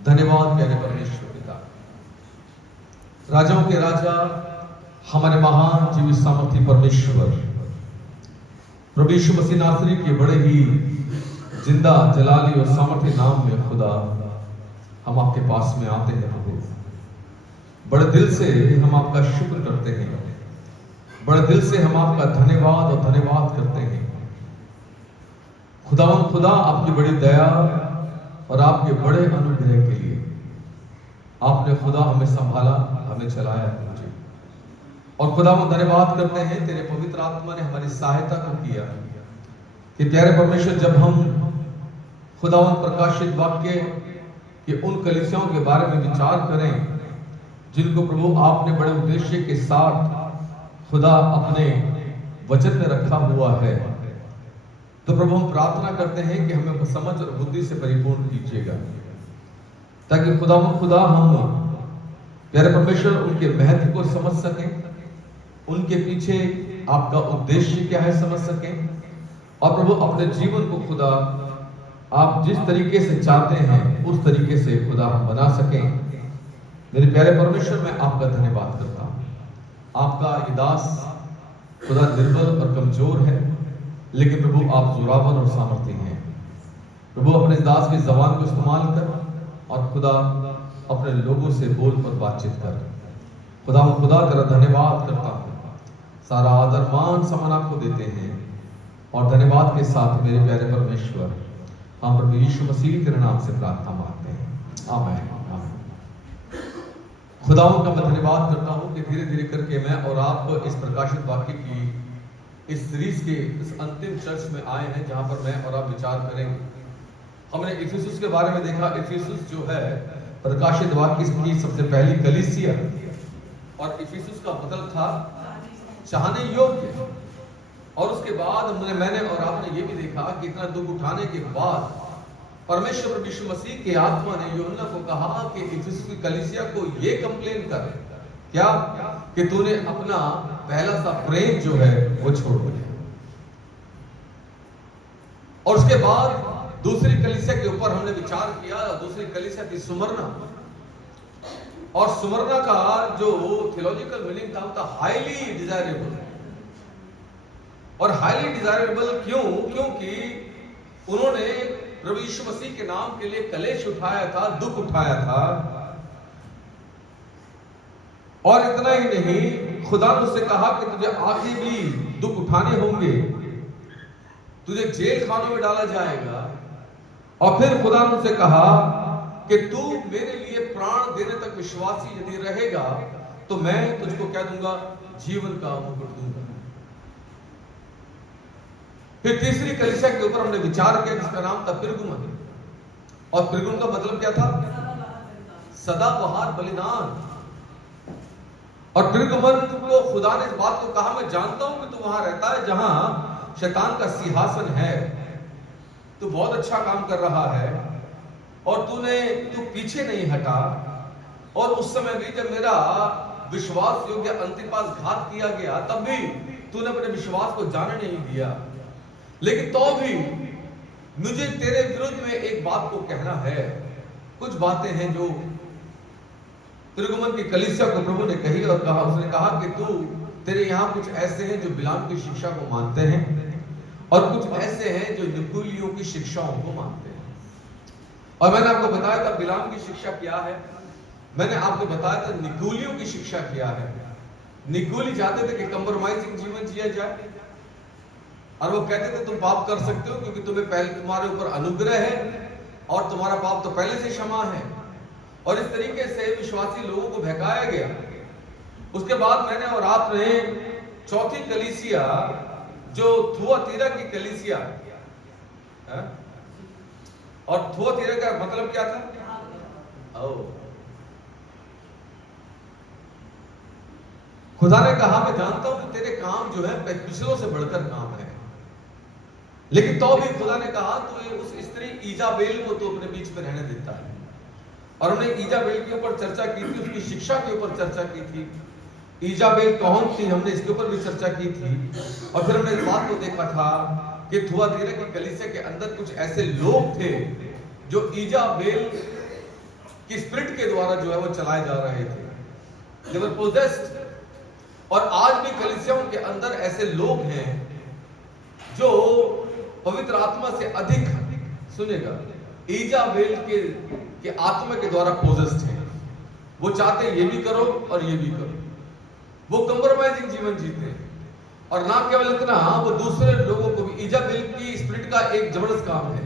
धन्यवाद प्यारे परमेश्वर पिता, राजाओं के राजा, हमारे महान जीवित सामर्थी परमेश्वर प्रभु यीशु मसीह नासरी के बड़े ही जिंदा जलाली और सामर्थी नाम में खुदा हम आपके पास में आते हैं। प्रभु बड़े दिल से हम आपका शुक्र करते हैं, बड़े दिल से हम आपका धन्यवाद और धन्यवाद करते हैं। खुदावन खुदा, आपकी बड़ी दया और आपके बड़े अनुग्रह के लिए आपने खुदा हमें संभाला, हमें चलाया मुझे। और खुदा हम धन्यवाद करते हैं, तेरे पवित्र आत्मा ने हमारी सहायता को किया कि प्यारे परमेश्वर, जब हम खुदावन प्रकाशित वाक्य के उन कलीसियाओं के बारे में विचार करें जिनको प्रभु आपने बड़े उद्देश्य के साथ खुदा अपने वचन में रखा हुआ है, तो प्रभु हम प्रार्थना करते हैं कि हमें समझ और बुद्धि से परिपूर्ण कीजिएगा, ताकि खुदा हम प्यारे परमेश्वर उनके महत्व को समझ सकें, उनके पीछे आपका उद्देश्य क्या है समझ सकें, और प्रभु अपने जीवन को खुदा आप जिस तरीके से चाहते हैं उस तरीके से खुदा हम बना सकें। मेरे प्यारे परमेश्वर, मैं आपका धन्यवाद करता हूं। आपका ये दास खुदा निर्बल और कमजोर है, लेकिन प्रभु आप जोरावर और सामर्थी हैं। प्रभु अपने दास की जबान को इस्तेमाल कर और खुदा अपने लोगों से बोल और बातचीत कर। खुदा तेरा धन्यवाद करता हूँ, सारा आदर मान सम्मान आपको देते हैं। और धन्यवाद के साथ मेरे प्यारे परमेश्वर, हम प्रभु यीशु मसीह के नाम से प्रार्थना मांगते हैं, आमीन। खुदावंद का मैं धन्यवाद करता हूँ कि धीरे धीरे करके मैं और आप इस प्रकाशित वाक्य की इस सीरीज के इस अंतिम चर्च में आए हैं, जहां पर मैं और आप विचार करेंगे। हमने इफिसुस के बारे में देखा। इफिसुस जो है प्रकाशित वाक्य की सबसे पहली कलीसिया, और इफिसुस का मतलब था चाहने योग्य। और उसके बाद मैंने और आपने ये भी देखा कि इतना दुख उठाने के बाद परमेश्वर प्रभु यीशु मसीह के आत्मा ने यूहन्ना को कहा कि इफिसुस की कलीसिया को ये कंप्लेन कर, क्या कि तूने अपना पहला सा प्रेम जो है वो छोड़ दिया। और उसके बाद दूसरी कलीसिया के ऊपर हमने विचार किया। दूसरी कलीसिया थी सुमरना, और सुमरना का जो थियोलॉजिकल मीनिंग था वो था हाईली डिजायरेबल। और हाईली डिजायरेबल क्योंकि उन्होंने प्रभु यीशु मसीह के नाम के लिए कलेश उठाया था, दुख उठाया था। और इतना ही नहीं, खुदा ने उससे कहा कि तुझे आगे भी दुख उठाने होंगे, तुझे जेल खानों में डाला जाएगा। और फिर खुदा ने उससे कहा कि तू मेरे लिए प्राण देने तक विश्वासी यदि रहेगा तो मैं तुझको क्या दूंगा, जीवन का मुकुट दूंगा। फिर तीसरी कलीसिया के ऊपर हमने विचार किया जिसका नाम था पिरगुमन। और पिरगुमन का मतलब क्या था, सदाबहार बलिदान। और पिरगुमन को खुदा ने इस बात को कहा, मैं जानता हूं कि तू वहां रहता है जहां शैतान का सिंहासन है, तू बहुत अच्छा काम कर रहा है और तू पीछे नहीं हटा। और उस समय भी जब मेरा विश्वास योग्य अंतिपास घात किया गया, तब भी तूने अपने विश्वास को जाने नहीं दिया। लेकिन तो भी मुझे तेरे विरुद्ध में एक बात को कहना है। कुछ बातें हैं जो पिरगुमन की कलीसिया को प्रभु ने कही, और कहा, उसने कहा कि तेरे यहाँ कुछ ऐसे हैं जो बिलाम की शिक्षा को मानते हैं, और कुछ ऐसे हैं जो निकुलियों की शिक्षाओं को मानते हैं। और मैंने आपको बताया था बिलाम की शिक्षा क्या है, मैंने आपको बताया था निकुलियों की शिक्षा क्या है। निकुली चाहते थे कि कंप्रोमाइजिंग जीवन जिया जाए, और वो कहते थे तुम पाप कर सकते हो क्योंकि तुम्हारे ऊपर अनुग्रह है और तुम्हारा पाप तो पहले से क्षमा है। और इस तरीके से विश्वासी लोगों को बहकाया गया। उसके बाद मैंने और आपने चौथी कलीसिया जो थुआतीरा की कलीसिया है, और थुआतीरा का मतलब क्या था, खुदा ने कहा मैं जानता हूं कि तेरे काम जो है पिछलों से बढ़कर काम है, लेकिन तो भी खुदा ने कहा तो उस स्त्री इजाबेल को तो अपने बीच में रहने देता है। और हमने इजाबेल के ऊपर चर्चा की थी, उसकी शिक्षा के ऊपर चर्चा की थी। इजाबेल कौन थी, हमने इसके ऊपर भी चर्चा की थी। और फिर हमने इस बात को देखा था कि थुआतीरा की कलीसिया के अंदर कुछ ऐसे लोग थे जो इजाबेल कि स्पिरिट के द्वारा जो है वो चलाए जा रहे थे। They were possessed। और आज भी कलीसियाओं के अंदर ऐसे लोग हैं जो पवित्र आत्मा से अधिक, सुनेगा, इजाबेल के आत्मा के द्वारा पोजेस्ड हैं। वो चाहते हैं ये भी करो और ये भी करो। वो कंप्रोमाइजिंग जीवन जीते हैं। और ना केवल इतना, वो दूसरे लोगों को भी, इजाबेल की स्पिरिट का एक जबरदस्त काम है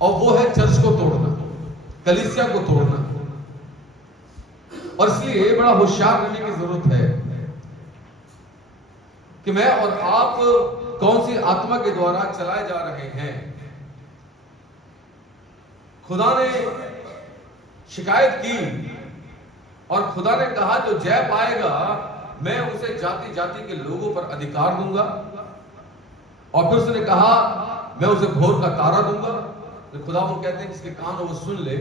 और वो है चर्च को तोड़ना, कलीसिया को तोड़ना। और इसलिए बड़ा होशियार रहने की जरूरत है कि मैं और आप कौन सी आत्मा के द्वारा चलाए जा रहे हैं। खुदा ने शिकायत की और खुदा ने कहा जो जय पाएगा मैं उसे जाति जाति के लोगों पर अधिकार दूंगा। और फिर उसने कहा मैं उसे भोर का तारा दूंगा। तो खुदा वो कहते हैं जिसके कान वो सुन ले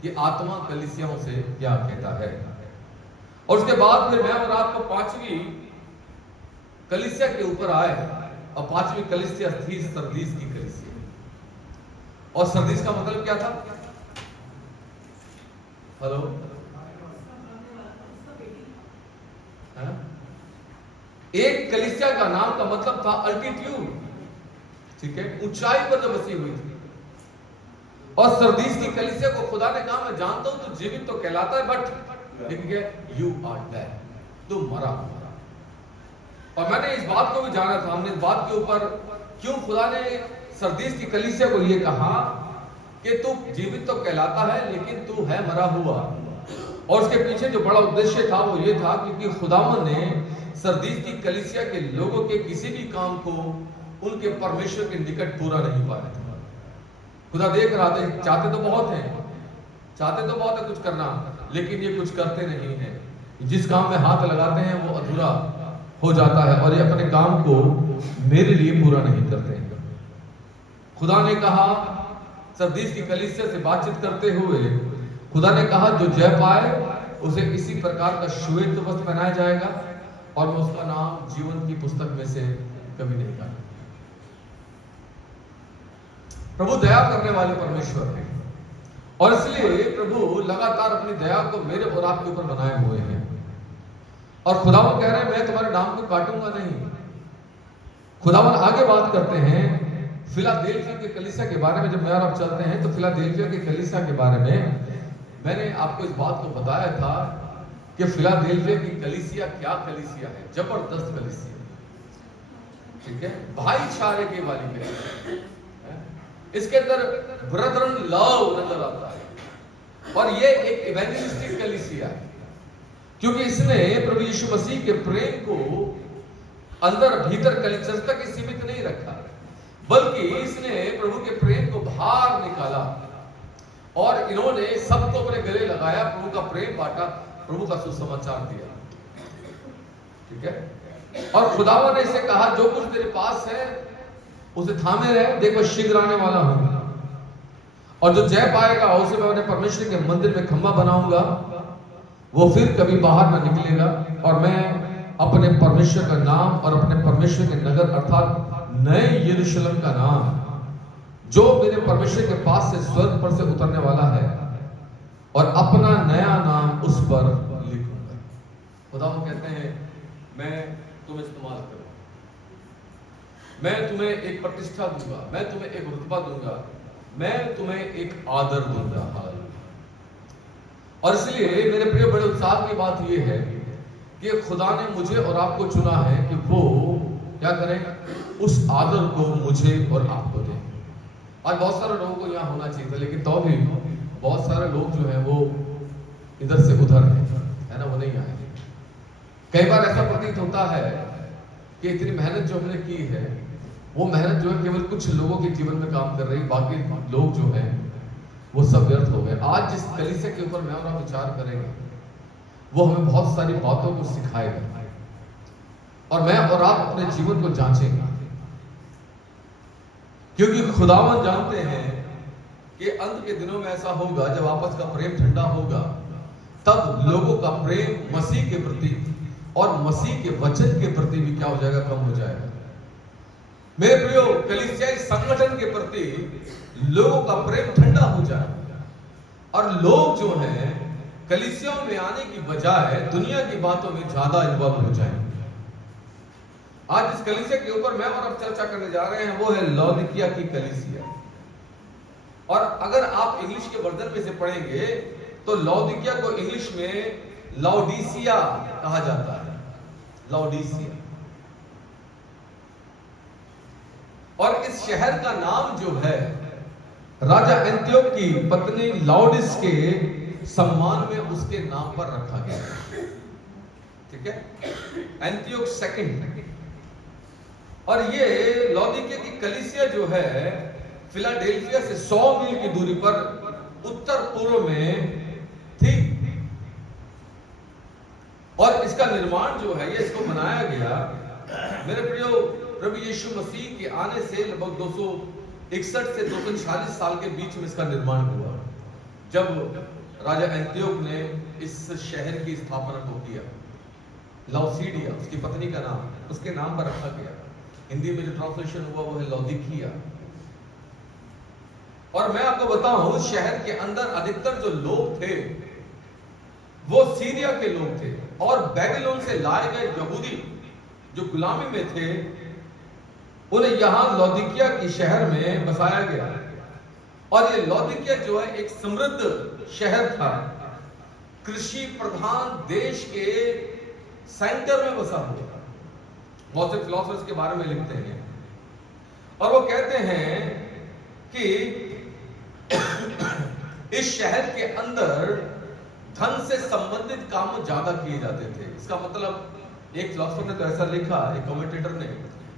कि आत्मा कलीसियाओं से क्या कहता है। और उसके बाद फिर मैं और आपको पांचवी कलीसिया के ऊपर आए और पांचवी कलीसिया थी सरदीस की कलीसिया। और सरदीस का मतलब क्या था? हेलो, एक कलीसिया का नाम का मतलब था अल्टीट्यूड, ठीक है, ऊंचाई पर जो बसी हुई थी। और सरदीस की कलीसिया को खुदा ने कहा मैं जानता हूं तो जीवित तो कहलाता है बट लिख गया यू आर डेड, तुम मरा। और मैंने इस बात को भी जाना था, हमने इस बात के ऊपर क्यों खुदा ने सरदीस की कलीसिया को यह कहा कि तू जीवित तो कहलाता है लेकिन तू है मरा हुआ। और उसके पीछे जो बड़ा उद्देश्य था वो ये था क्योंकि खुदावन ने सरदीस की कलीसिया के लोगों के किसी भी काम को उनके परमेश्वर के निकट पूरा नहीं पाया था। खुदा देख रहा था, चाहते तो बहुत है कुछ करना, लेकिन ये कुछ करते नहीं है। जिस काम में हाथ लगाते हैं वो अधूरा हो जाता है और ये अपने काम को मेरे लिए पूरा नहीं करते हैं। खुदा ने कहा सरदीस की कलीसिया से बातचीत करते हुए, खुदा ने कहा जो जय पाए उसे इसी प्रकार का श्वेत वस्त्र पहनाया जाएगा और मैं उसका नाम जीवन की पुस्तक में से कभी नहीं काटूंगा। प्रभु दया करने वाले परमेश्वर है और इसलिए प्रभु लगातार अपनी दया को मेरे और आपके ऊपर बनाए हुए हैं। और खुदावन कह रहे हैं मैं तुम्हारे नाम को काटूंगा नहीं। खुदावन आगे बात करते हैं फिलाडेल्फिया के कलीसिया के बारे में। जब मैं और आप चलते हैं तो फिलाडेल्फिया के कलीसिया के बारे में मैंने आपको इस बात को बताया था कि फिलाडेल्फिया की कलीसिया क्या कलीसिया है, जबरदस्त कलीसिया, ठीक है, भाईचारे के वाली कलीसिया। इसके अंदर ब्रदरन लव नजर आता है और ये एक इवेंजलिस्टिक कलीसिया है क्योंकि इसने प्रभु यीशु मसीह के प्रेम को अंदर भीतर कलीसिया तक सीमित नहीं रखा, बल्कि इसने प्रभु के प्रेम को बाहर निकाला और इन्होंने सबको अपने गले लगाया, प्रभु का प्रेम बांटा, प्रभु का सुसमाचार दिया, ठीक है। और खुदावा ने इसे कहा जो कुछ तेरे पास है उसे थामे रहे, देखो शीघ्र आने वाला हूं और जो जय पाएगा उसे मैं अपने परमेश्वर के मंदिर में खंभा बनाऊंगा, वो फिर कभी बाहर न निकलेगा और मैं अपने परमेश्वर का नाम और अपने परमेश्वर के नगर अर्थात नए यरूशलेम का नाम जो मेरे परमेश्वर के पास से स्वर्ग पर से उतरने वाला है और अपना नया नाम उस पर लिखूंगा। खुदा वो कहते हैं मैं तुम्हें इस्तेमाल करूंगा, मैं तुम्हें एक प्रतिष्ठा दूंगा, मैं तुम्हें एक रुतबा दूंगा, मैं तुम्हें एक आदर दूंगा। और इसलिए मेरे प्रिय बड़े उत्साह की बात यह है कि खुदा ने मुझे और आपको चुना है कि वो क्या करें, उस आदर को मुझे और आपको दें। आज बहुत सारे लोगों को यहाँ होना चाहिए था लेकिन तो भी बहुत सारे लोग जो हैं वो इधर से उधर है ना, वो नहीं आए। कई बार ऐसा प्रतीत होता है कि इतनी मेहनत जो हमने की है वो मेहनत जो है केवल कुछ लोगों के जीवन में काम कर रही, बाकी लोग जो हैं वो सब व्यर्थ हो गए। आज जिस कलीसिया के ऊपर मैं और आप विचार करेंगे वो हमें बहुत सारी बातों को सिखाएगा और मैं और आप अपने जीवन को जांचेंगे क्योंकि खुदावन जानते हैं कि अंत के दिनों में ऐसा होगा जब आपस का प्रेम ठंडा होगा, तब लोगों का प्रेम मसीह के प्रति और मसीह के वचन के प्रति भी क्या हो जाएगा, कम हो जाएगा। मेरे प्रियो, कलीसियाई संगठन के प्रति लोगों का प्रेम ठंडा हो जाएगा। और लोग जो हैं कलीसियाओं में आने की बजाय दुनिया की बातों में ज्यादा इन्वॉल्व हो जाएंगे। आज इस कलीसिया के ऊपर मैं और आप चर्चा करने जा रहे हैं वो है लौदीकिया की कलीसिया। और अगर आप इंग्लिश के वर्जन में से पढ़ेंगे तो लौदीकिया को इंग्लिश में लाउडीसिया कहा जाता है, लाउडीसिया। और इस शहर का नाम जो है राजा एंटियोक की पत्नी लाउडिस के सम्मान में उसके नाम पर रखा गया। ठीक है, एंटियोक सेकंड। और ये लौदीकिया की कलीसिया जो है फिलाडेल्फिया से 100 मील की दूरी पर उत्तर पूर्व में थी। और इसका निर्माण जो है ये इसको बनाया गया मेरे प्रियो प्रभु यीशु मसीह के आने से लगभग 261 से 240 साल के बीच में इसका निर्माण हुआ, जब राजा एंटियोक ने इस शहर की स्थापना को किया। लाउसीडिया उसकी पत्नी का नाम, उसके नाम पर रखा गया। हिंदी में जो ट्रांसलेशन हुआ वो है लौदीकिया। और मैं आपको बताऊं उस शहर के अंदर अधिकतर जो लोग थे वो सीरिया के लोग थे और बेबीलोन से लाए गए यहूदी जो गुलामी में थे उन्हें यहां लौदीकिया की शहर में बसाया गया। और ये लौदीकिया जो है एक समृद्ध शहर था, कृषि प्रधान देश के सेंटर में बसा हुआ। बहुत से फिलोसफर्स के बारे में लिखते हैं और वो कहते हैं कि इस शहर के अंदर धन से संबंधित काम ज्यादा किए जाते थे। इसका मतलब एक फिलोसफर ने तो ऐसा लिखा, एक कमेंटेटर ने,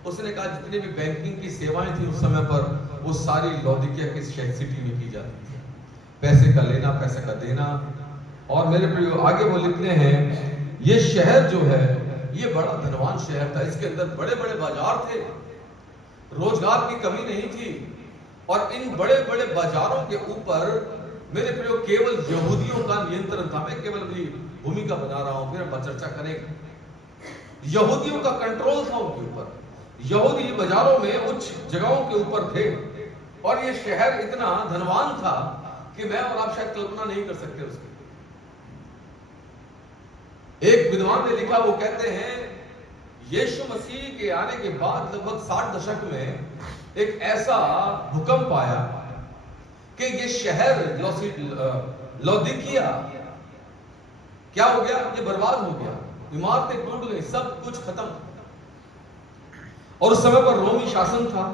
उसने कहा जितनी भी बैंकिंग की सेवाएं थी उस समय पर वो सारी लौदीकिया की सिटी में की जाती थी। पैसे का लेना, पैसे का देना। और मेरे प्रियो आगे वो लिखते हैं ये शहर जो है ये बड़ा धनवान शहर था। इसके अंदर बड़े बड़े बाजार थे, रोजगार की कमी नहीं थी। और इन बड़े बड़े बाजारों के ऊपर मेरे प्रियो केवल यहूदियों का नियंत्रण था। मैं केवल अपनी भूमिका बना रहा हूं, फिर हम चर्चा करेंगे। यहूदियों का कंट्रोल था उनके ऊपर। यहूदी बाजारों में उच्च जगहों के ऊपर थे और ये शहर इतना धनवान था कि मैं और आप शायद कल्पना नहीं कर सकते उसकी। एक विद्वान ने लिखा, वो कहते हैं यीशु मसीह के आने के बाद लगभग 60 दशक में एक ऐसा भूकंप आया कि ये शहर लौदीकिया क्या हो गया, ये बर्बाद हो गया। इमारतें टूट गई, सब कुछ खत्म। और उस समय पर रोमी शासन था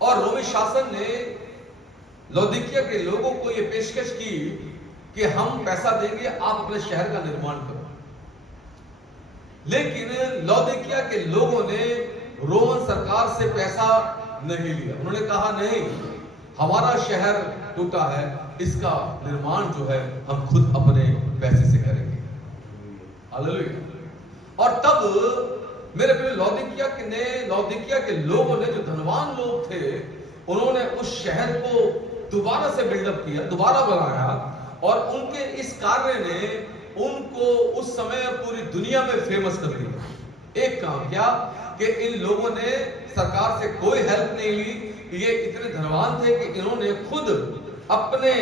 और रोमी शासन ने लौदीकिया के लोगों को यह पेशकश की कि हम पैसा देंगे, आप अपने शहर का निर्माण करो। लेकिन लौदीकिया के लोगों ने रोमन सरकार से पैसा नहीं लिया। उन्होंने कहा नहीं, हमारा शहर टूटा है, इसका निर्माण जो है हम खुद अपने पैसे से करेंगे। हालेलुया। और तब मेरे प्रिय लौदीकिया के लोगों ने, जो धनवान लोग थे, उन्होंने उस शहर को दोबारा से बिल्डअप किया, दोबारा बनाया। और उनके इस कार्य ने उनको उस समय पूरी दुनिया में फेमस कर दिया। एक काम क्या कि इन लोगों ने सरकार से कोई हेल्प नहीं ली। ये इतने धनवान थे कि इन्होंने खुद अपने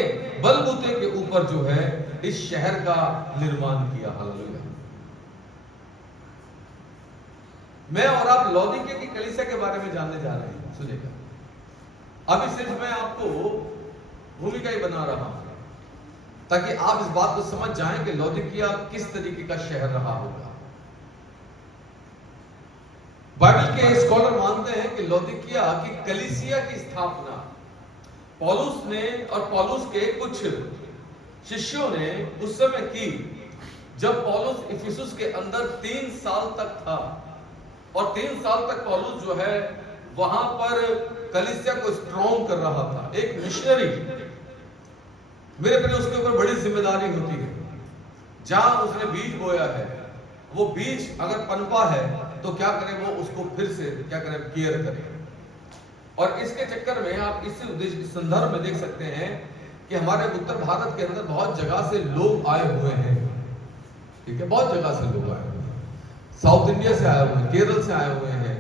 बलबूते के ऊपर जो है इस शहर का निर्माण किया। हालेलुया। मैं और आप लौदीकिया की कलीसिया के बारे में जानने जा रहे हैं। सुनिएगा, अभी सिर्फ मैं आपको भूमिका ही बना रहा हूं ताकि आप इस बात को समझ जाएं कि लौदीकिया किस तरीके का शहर रहा होगा। बाइबल के स्कॉलर मानते हैं कि लौदीकिया की कलीसिया की स्थापना पौलुस ने और पौलुस के कुछ शिष्यों ने उस समय की, जब पौलुस इफिसुस के अंदर 3 साल तक था। और 3 साल तक पौलुस जो है वहां पर कलीसिया को स्ट्रॉन्ग कर रहा था। एक मिशनरी, मेरे प्रिय, उसके ऊपर बड़ी जिम्मेदारी होती है। जहां उसने बीज बोया है, वो बीज अगर पनपा है तो क्या करें, वो उसको फिर से क्या करें, केयर करें। और इसके चक्कर में आप इस संदर्भ में देख सकते हैं कि हमारे उत्तर भारत के अंदर बहुत जगह से लोग आए हुए हैं। ठीक है, बहुत जगह से लोग आए हुए हैं। साउथ इंडिया से आए हुए हैं, केरल से आए हुए हैं,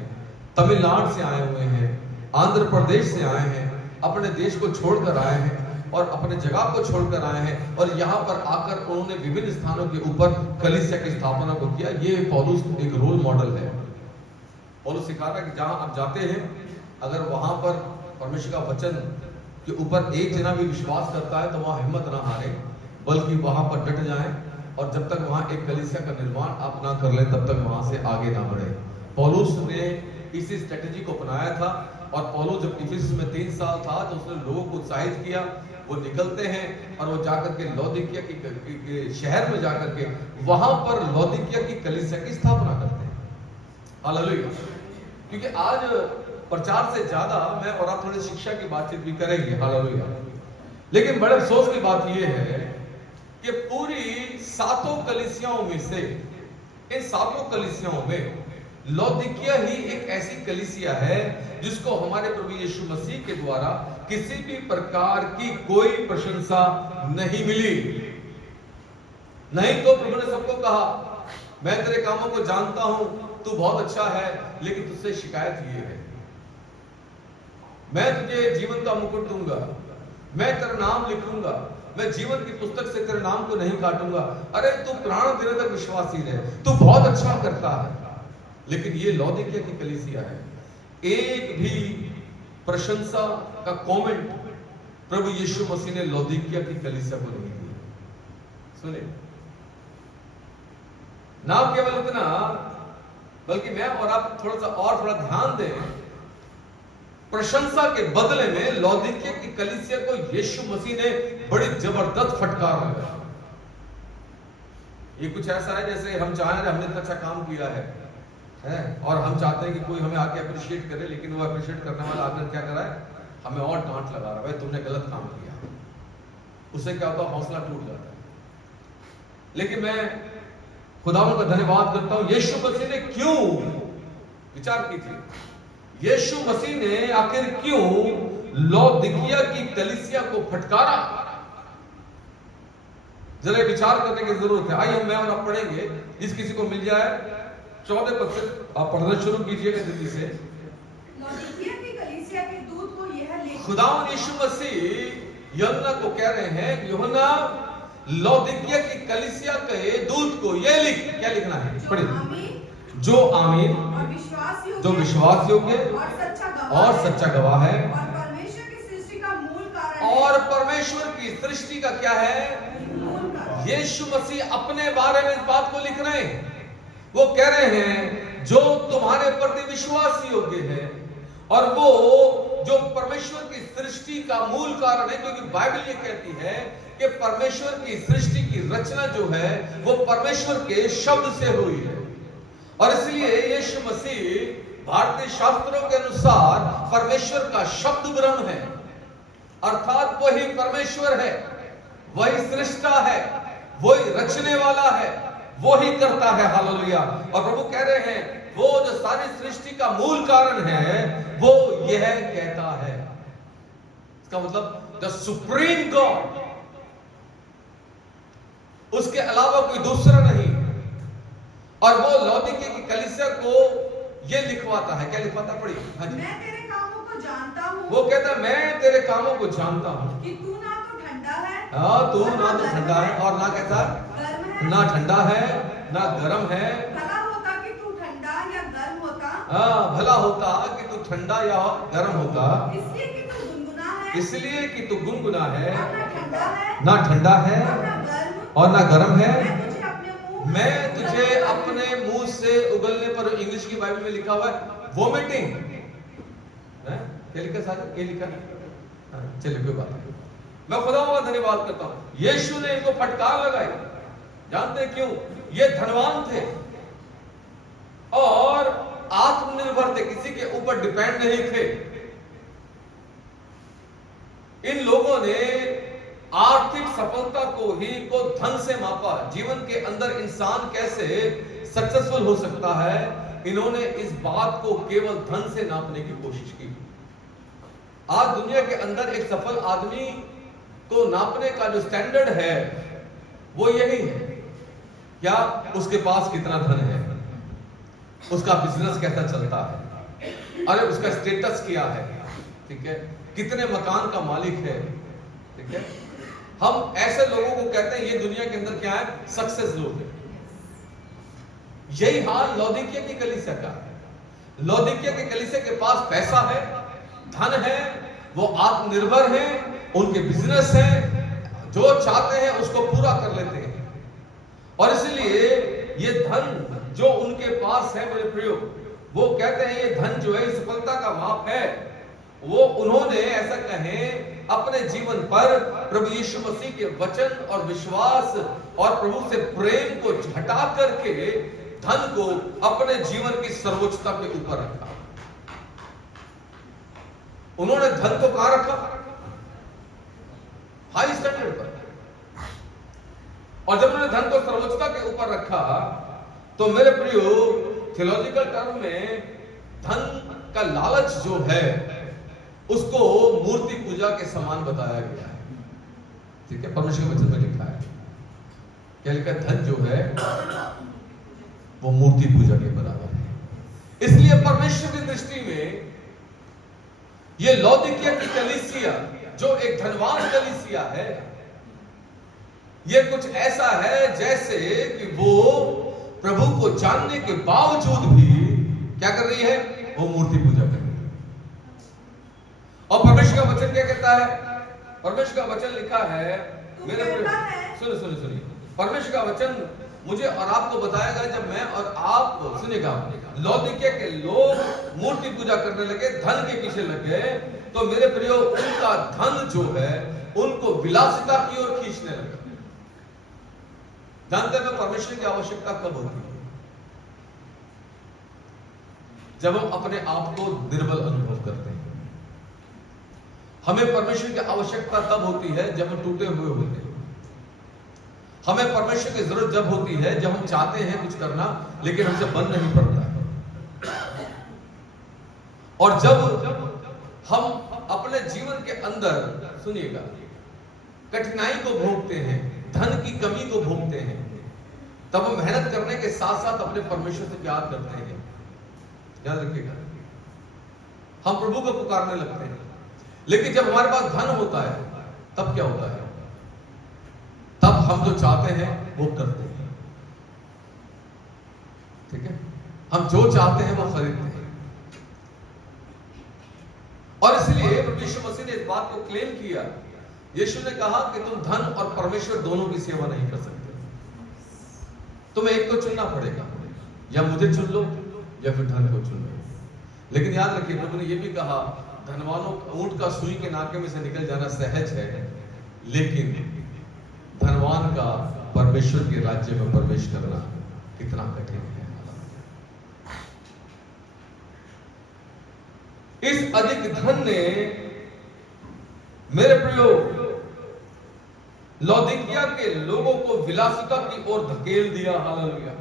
तमिलनाडु से आए हुए हैं, आंध्र प्रदेश से आए हैं, अपने देश को छोड़कर आए हैं और अपने जगह को छोड़कर आए हैं और यहाँ पर आकर उन्होंने विभिन्न स्थानों के ऊपर कलीसिया की स्थापना को किया। ये पौलुस एक रोल मॉडल है। पौलुस सिखा रहा है कि जहां आप जाते हैं, अगर वहां पर परमेश्वर का वचन के ऊपर एक जना भी विश्वास करता है तो वहां हिम्मत ना हारे, बल्कि वहां पर डट जाएं और जब तक वहां एक कलीसिया का निर्माण आप ना कर लें तब तक वहां से आगे ना बढ़े। पौलुस ने इसी स्ट्रेटेजी को अपनाया था और पौलुस जब इफिसस में 3 साल था तो उसने लोगों को उत्साहित किया। वो निकलते हैं और वो जाकर के लौदीकिया की शहर में जाकर के वहां पर लौदीकिया की कलीसिया की स्थापना करते हैं। हालेलुया। क्योंकि आज प्रचार से ज्यादा मैं और आप थोड़ी शिक्षा की बातचीत भी करेंगे। हालेलुया। लेकिन बड़े अफसोस की बात यह है कि पूरी 7 कलीसियाओं में से इन 7 कलीसियाओं में लौदीकिया ही एक ऐसी कलीसिया है जिसको हमारे प्रभु यीशु मसीह के द्वारा किसी भी प्रकार की कोई प्रशंसा नहीं मिली। नहीं तो प्रभु ने सबको कहा, मैं तेरे कामों को जानता हूं, तू बहुत अच्छा है, लेकिन तुझसे शिकायत ये है, मैं तुझे जीवन का मुकुट दूंगा, मैं तेरा नाम लिखूंगा, मैं जीवन की पुस्तक से तेरे नाम को नहीं काटूंगा। अरे तू प्राण देने तक विश्वासी है, तू बहुत अच्छा करता है। लेकिन ये लौदीकिया की कलीसिया है, एक भी प्रशंसा का कमेंट प्रभु यीशु मसीह ने लौदीकिया की कलीसिया को नहीं दिया। सुने, ना केवल इतना, बल्कि मैं और आप थोड़ा ध्यान दें, प्रशंसा के बदले में लौदीकिया की कलीसिया को यीशु मसीह ने बड़ी जबरदस्त फटकार लगाया। ये कुछ ऐसा है जैसे हम चाह रहे हमने इतना अच्छा काम किया है और हम चाहते हैं कि कोई हमें आके अप्रिशिएट करे, लेकिन वो अप्रिशिएट करने वाला आकर क्या कर रहा है, हमें और डांट लगा रहा है, भाई तुमने गलत काम किया। उससे क्या होता है, हौसला टूट जाता है। लेकिन मैं खुदावंद का धन्यवाद करता हूं, यीशु मसीह ने क्यों, विचार कीजिए, यीशु मसीह ने आखिर क्यों लौदीकिया की कलीसिया को फटकारा। जरा विचार करने की जरूरत है। आइए मैं और आप पढ़ेंगे, जिस किसी को मिल जाए 14 पद से आप पढ़ना शुरू कीजिएगा जल्दी से। लौदीकिया की कलीसिया के दूत को यह लिख। खुदावंद यीशु मसीह यूहन्ना को कह रहे हैं, यूहन्ना लौदीकिया की कलीसिया के दूत को यह लिख। क्या लिखना है, पढ़िए। जो आमीन जो विश्वास योग्य और सच्चा गवाह है और परमेश्वर की सृष्टि का मूल कारण और परमेश्वर की सृष्टि का क्या है, यीशु मसीह अपने बारे में इस बात को लिख रहे हैं। वो कह रहे हैं जो तुम्हारे प्रति विश्वास योग्य है और वो जो परमेश्वर की सृष्टि का मूल कारण है, क्योंकि बाइबल ये कहती है कि परमेश्वर की सृष्टि की रचना जो है वो परमेश्वर के शब्द से हुई है। और इसलिए यीशु मसीह भारतीय शास्त्रों के अनुसार परमेश्वर का शब्द ब्रह्म है, अर्थात वही परमेश्वर है, वही सृष्टा है, वही रचने वाला है, वही करता है। हालेलुया। और प्रभु कह रहे हैं वो जो सारी सृष्टि का मूल कारण है वो यह कहता है। इसका मतलब द सुप्रीम गॉड, उसके अलावा कोई दूसरा नहीं। और वो लौदीकिया की कलीसिया को यह लिखवाता है। क्या लिखवाता, पढ़िए। हाँ जी। मैं तेरे कामों को जानता हूँ। वो कहता है मैं तेरे कामों को जानता हूँ कि तू ना तो ठंडा है, तू ना तो ठंडा है और ना कैसा, ना ठंडा है ना गर्म है। भला होता कि तू ठंडा या गर्म होता। भला होता कि तू ठंडा या गर्म होता, इसलिए कि तू गुनगुना है, इसलिए कि तू गुनगुना है, ना ठंडा है, ना ठंडा है और ना गर्म है। मैं तुझे अपने मुंह से उगलने पर, इंग्लिश की बाइबल में लिखा हुआ है वोमिटिंग, क्या लिखा साहब, ये लिखा। चलिए कोई बात नहीं, मैं खुदा का धन्यवाद करता हूं। यीशु ने इनको फटकार लगाई। जानते हैं क्यों? ये धनवान थे और आत्मनिर्भर थे, किसी के ऊपर डिपेंड नहीं थे। इन लोगों ने आर्थिक सफलता को धन से मापा। जीवन के अंदर इंसान कैसे सक्सेसफुल हो सकता है, इन्होंने इस बात को केवल धन से नापने की कोशिश की। आज दुनिया के अंदर एक सफल आदमी को नापने का जो स्टैंडर्ड है वो यही है, क्या उसके पास कितना धन है, उसका बिजनेस कैसा चलता है, अरे उसका स्टेटस क्या है। ठीक है, कितने मकान का मालिक है, ठीक है। हम ऐसे लोगों को कहते हैं ये दुनिया के अंदर क्या है, सक्सेस लोग हैं। यही हाल लौदीकिया की कलीसिया का है। लौदीकिया की कलीसिया के पास पैसा है, धन है, वो आत्मनिर्भर है, उनके बिजनेस है, जो चाहते हैं उसको पूरा कर लेते हैं। और इसलिए ये धन जो उनके पास है मेरे प्रियो, वो कहते हैं ये धन जो है सफलता का माप है। वो उन्होंने ऐसा कहें अपने जीवन पर प्रभु यीशु मसीह के वचन और विश्वास और प्रभु से प्रेम को हटा करके धन को अपने जीवन की सर्वोच्चता के ऊपर रखा। उन्होंने धन को कहां रखा, हाई स्टैंडर्ड पर। और जब उन्होंने धन को सर्वोच्चता के ऊपर रखा तो मेरे प्रियो थियोलॉजिकल टर्म में धन का लालच जो है उसको मूर्ति पूजा के समान बताया गया है, ठीक है। परमेश्वर के वचन में लिखा है, क्या लिखा है, धन जो है वो मूर्ति पूजा के बराबर है। इसलिए परमेश्वर की दृष्टि में ये लौदीकिया की कलीसिया जो एक धनवान कलीसिया है, ये कुछ ऐसा है जैसे कि वो प्रभु को जानने के बावजूद भी क्या कर रही है, वो मूर्ति पूजा कर रही है। और परमेश्वर का वचन क्या कहता है, परमेश्वर का वचन लिखा है मेरे सुनिए, परमेश्वर का वचन मुझे और आपको बताएगा। जब मैं और आप सुनेगा लौदीकिया के लोग मूर्ति पूजा करने लगे, धन के पीछे लगे, तो मेरे प्रियो उनका धन जो है उनको विलासिता की ओर खींचने लगा। जानते हैं परमेश्वर की आवश्यकता कब होती है, जब हम अपने आप को निर्बल अनुभव करते हैं। हमें परमेश्वर की आवश्यकता तब होती है जब हम टूटे हुए होते हैं। हमें परमेश्वर की जरूरत जब होती है जब हम चाहते हैं कुछ करना लेकिन हमसे बन नहीं पड़ता है। और जब हम अपने जीवन के अंदर सुनिएगा कठिनाई को भोगते हैं, धन की कमी को भोगते हैं, तब हम मेहनत करने के साथ साथ अपने परमेश्वर से प्यार करते हैं। याद रखिएगा, हम प्रभु को पुकारने लगते हैं, लेकिन जब हमारे पास धन होता है तब क्या होता है, तब हम जो चाहते हैं वो करते हैं, ठीक है। हम जो चाहते हैं वो खरीदते हैं। और इसलिए यीशु मसीह ने इस बात को क्लेम किया। यीशु ने कहा कि तुम धन और परमेश्वर दोनों की सेवा नहीं कर सकते, तुम्हें एक को चुनना पड़ेगा, या मुझे चुन लो या फिर धन को चुन लो। लेकिन याद रखिए प्रभु ने यह भी कहा, धनवानों ऊंट का सुई के नाके में से निकल जाना सहज है, लेकिन धनवान का परमेश्वर के राज्य में प्रवेश करना कितना कठिन है। इस अधिक धन ने मेरे प्रियो लौदीकिया के लोगों को विलासिता की ओर धकेल दिया। हालेलुया।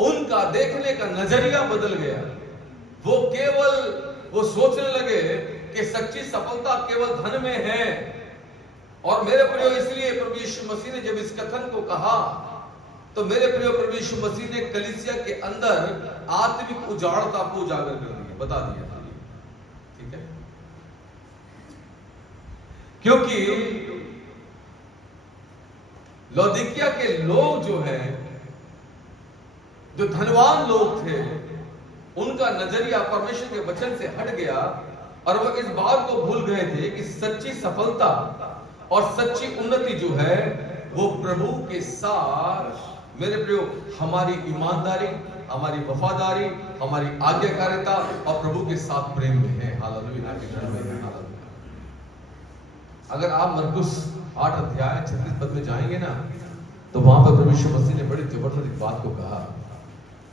उनका देखने का नजरिया बदल गया। वो सोचने लगे कि सच्ची सफलता केवल धन में है। और मेरे प्रियो इसलिए प्रभु यीशु मसीह ने जब इस कथन को कहा तो मेरे प्रियो प्रभु यीशु मसीह ने कलीसिया के अंदर आत्मिक उजाड़ता को उजागर कर दिया, बता दिया, ठीक है। क्योंकि लौदीकिया के लोग जो हैं, जो धनवान लोग थे, उनका नजरिया परमेश्वर के वचन से हट गया और वो इस बात को भूल गए थे कि सच्ची सफलता और सच्ची उन्नति जो है वो प्रभु के साथ मेरे प्रियो हमारी ईमानदारी, हमारी वफादारी, हमारी आज्ञाकारिता और प्रभु के साथ प्रेम में है। हालेलुया। अगर आप मरकुस 8 अध्याय 36 पद में जाएंगे ना, तो वहां पर प्रभु यीशु मसीह ने बड़ी जबरदस्त बात को कहा।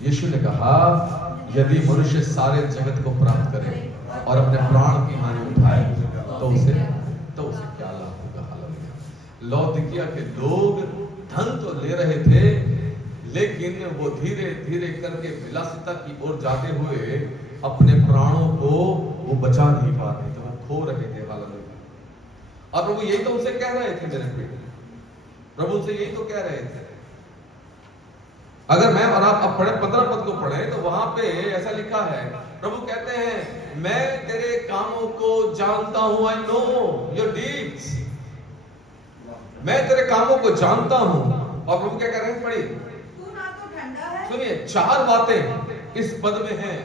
यीशु ने कहा, यदि मनुष्य सारे जगत को प्राप्त करे और अपने प्राण की हानि उठाए तो उसे क्या लाभ होगा। हालेलुया। लौदीकिया के लोग धन तो ले रहे थे, लेकिन वो धीरे धीरे करके विलासिता की ओर जाते हुए अपने प्राणों को वो बचा नहीं पा रहे थे, वो खो रहे थे। हालेलुया। और प्रभु यही तो उनसे कह रहे थे, मेरे प्रिय प्रभु उनसे यही तो कह रहे थे अगर मैं और आप अब पढ़े 15 पद को पढ़े तो वहां पे ऐसा लिखा है, प्रभु कहते हैं मैं तेरे कामों को जानता हूं, आई नो योर डीड्स, मैं तेरे कामों को जानता हूं। और प्रभु क्या कह रहे हैं, पढ़िए, तू ना तो ठंडा है, सुनिए 4 बातें इस पद में हैं,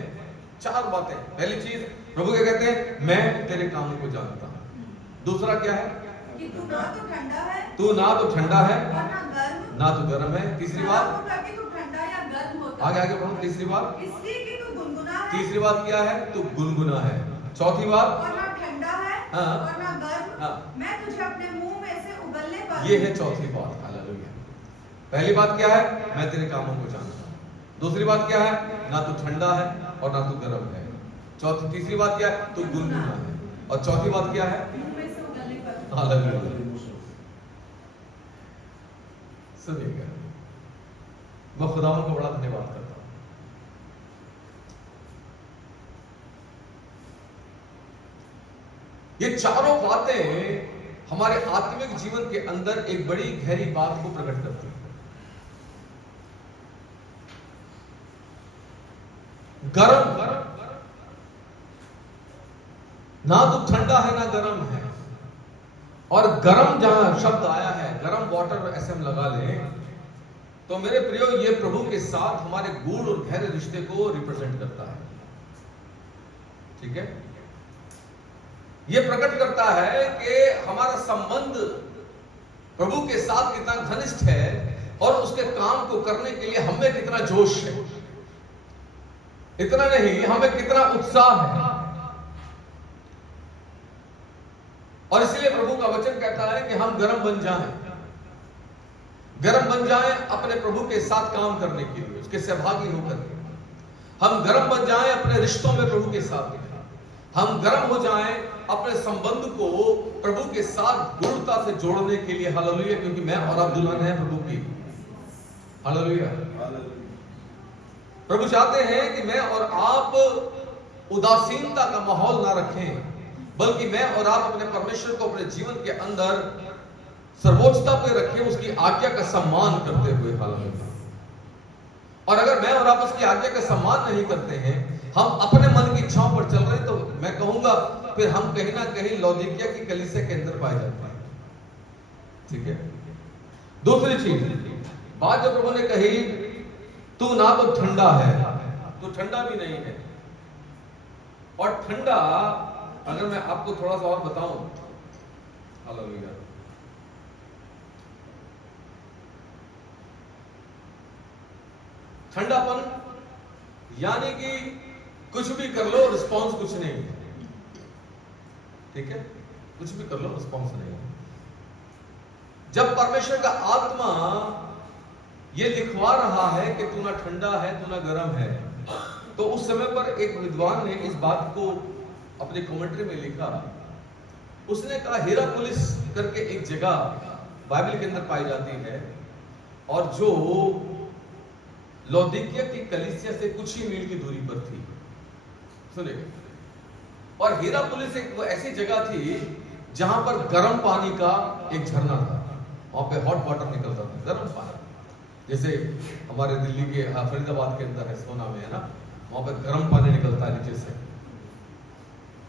4 बातें। पहली चीज प्रभु क्या कहते हैं, मैं तेरे कामों को जानता हूं। दूसरा क्या है, कि तू ना तो ठंडा है तू ना तो ठंडा है और ना गर्म, ना तो गर्म है। तीसरी बात, होगा कि तू ठंडा या गर्म होता आगे आगे पढ़ो। तीसरी बात, इसलिए कि तू गुनगुना है, तीसरी बात क्या है, तू गुनगुना है। चौथी बात, और ना ठंडा है हाँ। और ना गर्म, हाँ। मैं तुझे अपने मुंह में से उगलने पर ये है चौथी बात। हालेलुया। पहली बात क्या है, मैं तेरे कामों को जानता हूं। दूसरी बात क्या है, ना तू ठंडा है और ना तू गर्म है। तीसरी बात क्या है, तू गुनगुना है। और चौथी बात क्या है, मुंह में से उगलने पर। हालेलुया। सुनिएगा, मैं खुदावंद को बड़ा धन्यवाद करता हूं। ये चारों बातें हमारे आत्मिक जीवन के अंदर एक बड़ी गहरी बात को प्रकट करती है। गर्म, ना तो ठंडा है ना गर्म है। और गर्म जहां शब्द आया है, गर्म वाटर ऐसे हम लगा लें तो मेरे प्रियो ये प्रभु के साथ हमारे गूढ़ और गहरे रिश्ते को रिप्रेजेंट करता है। ठीक है, ये प्रकट करता है कि हमारा संबंध प्रभु के साथ कितना घनिष्ठ है और उसके काम को करने के लिए हमें कितना जोश है। इतना नहीं, हमें कितना उत्साह है। और इसलिए प्रभु का वचन कहता है कि हम गर्म बन जाएं, गर्म बन जाएं अपने प्रभु के साथ काम करने के लिए, उसके सहभागी होकर के। हम गर्म बन जाएं अपने रिश्तों में प्रभु के साथ, हम गर्म हो जाएं अपने संबंध को प्रभु के साथ दृढ़ता से जोड़ने के लिए। हालेलुया, क्योंकि मैं और आप दुल्हन है प्रभु की। हालेलुया। प्रभु चाहते हैं कि मैं और आप उदासीनता का माहौल ना रखें, बल्कि मैं और आप अपने परमेश्वर को अपने जीवन के अंदर सर्वोच्चता पे रखें, उसकी आज्ञा का सम्मान करते हुए। हालेलुया। और अगर मैं और आप उसकी आज्ञा का सम्मान नहीं करते हैं, हम अपने मन की इच्छाओं पर चल रहे हैं, तो मैं कहूंगा फिर हम कहीं ना कहीं लौदीकिया की कलीसिया के अंदर पाए जाते हैं। ठीक है। दूसरी चीज, बात जो प्रभु ने कही, तू ना तो ठंडा है, तू ठंडा भी नहीं है। और ठंडा, अगर मैं आपको थोड़ा सा और बताऊं, हालेलुया, ठंडापन यानी कि कुछ भी कर लो रिस्पॉन्स कुछ नहीं है। ठीक है, कुछ भी कर लो रिस्पॉन्स नहीं है। जब परमेश्वर का आत्मा ये लिखवा रहा है कि तू ना ठंडा है तू ना गर्म है, तो उस समय पर एक विद्वान ने इस बात को अपनी कमेंट्री में लिखा। उसने कहा, हिरापुलिस करके एक जगह बाइबल के अंदर पाई जाती है और जो लौदीकिया की कलीसिया से कुछ ही मील की दूरी पर थी। सुनिए, और हिरापुलिस एक वो ऐसी जगह थी जहां पर गर्म पानी का एक झरना था। वहां पे हॉट वाटर निकलता था, गर्म पानी, जैसे हमारे दिल्ली के फरीदाबाद के अंदर है, सोना में है ना, वहां पर गर्म पानी निकलता है नीचे से,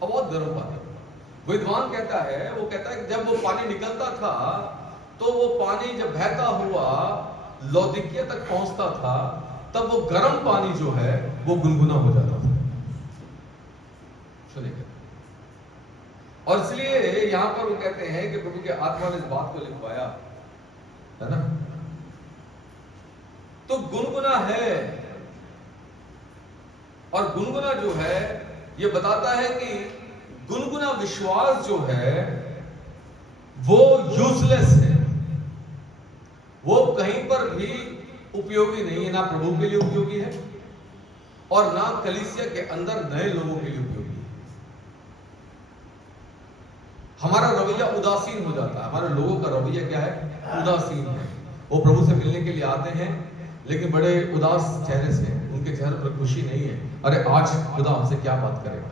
और बहुत गर्म पानी। विद्वान कहता है, वो कहता है कि जब वो पानी निकलता था तो वो पानी जब बहता हुआ लौदीकिया तक पहुंचता था, तब वो गर्म पानी जो है वो गुनगुना हो जाता था। सुनिए, और इसलिए यहां पर वो कहते हैं कि प्रभु के आत्मा ने इस बात को लिखवाया है ना, तो गुनगुना है। और गुनगुना जो है ये बताता है कि गुनगुना विश्वास जो है वो यूजलेस है, वो कहीं पर भी उपयोगी नहीं है, ना प्रभु के लिए उपयोगी है और ना कलीसिया के अंदर नए लोगों के लिए उपयोगी है। हमारा रवैया उदासीन हो जाता है। हमारे लोगों का रवैया क्या है? उदासीन है। वो प्रभु से मिलने के लिए आते हैं लेकिन बड़े उदास चेहरे से, उनके चेहरे पर खुशी नहीं है। अरे आज खुदा हमसे क्या बात करेगा।